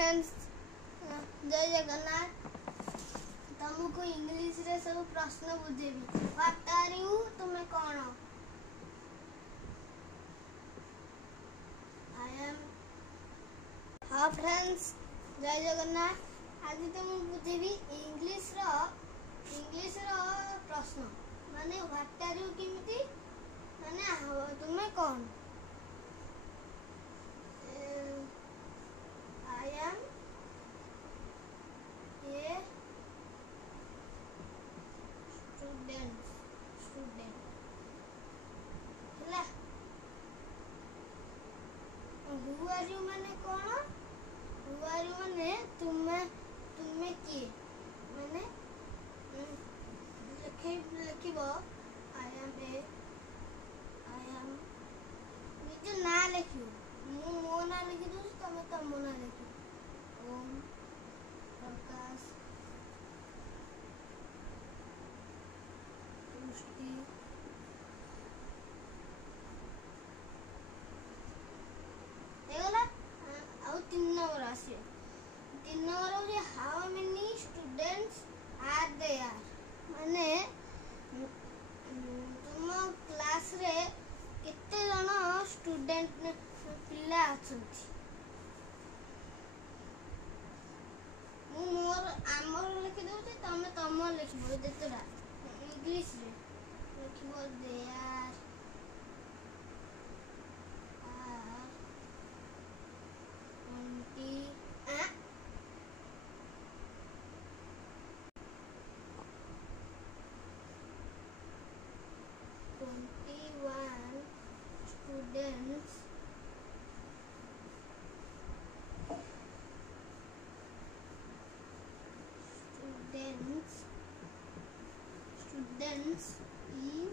friends जय जगन्नाथ तुमको English रे सब प्रश्न बुझेबी व्हाट आर यू तुम्हें कौन आई एम हाँ फ्रेंड्स जय जगन्नाथ आज तुम बुझेबी इंग्लिश रो प्रश्न माने व्हाट आर यू किमिति माने तुम्हें कौन I am a student ହେଲା who are you माने कौन who are you माने तुम्हें किए माने लिखिबो I am निज ना लिखियो मो ना लिखि दउछ तमे तम ना लिखियो ओम प्रकाश पुष्टि देखला आउ 3 नंबर आसी 3 नंबर हो how many students are there माने तुम क्लास रे केते जण स्टूडेंट पिला अछंती मु मोर आमर लिखि दउछि तमे तम लिखिबो देतरा इंग्लिश रे लिखिबो देयर आर 21 students in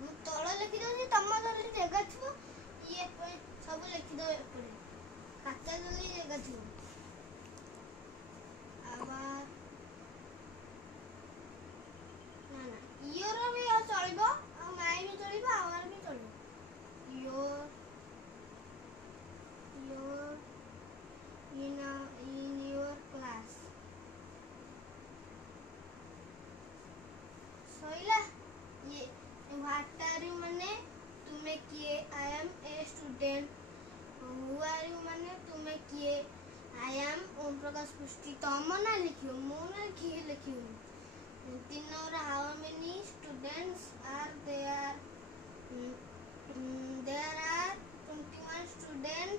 मु तळ लिखि दउछि तम जल्दी जगह छिबो ये सब लिखि दो एपरे खाता जल्दी जगह छिबो आवार ना इयर भी चलिबो आ माई भी चलिबो आवार भी चलिबो योर in your class सोइला ये व्हाट आर यू माने तुम्हें किए I am a student who are you माने तुम्हें किए आई एम ओम प्रकाश पुष्टि तम ना लिखियो मो ना लिखियो 3 number how many students are there there are 21 students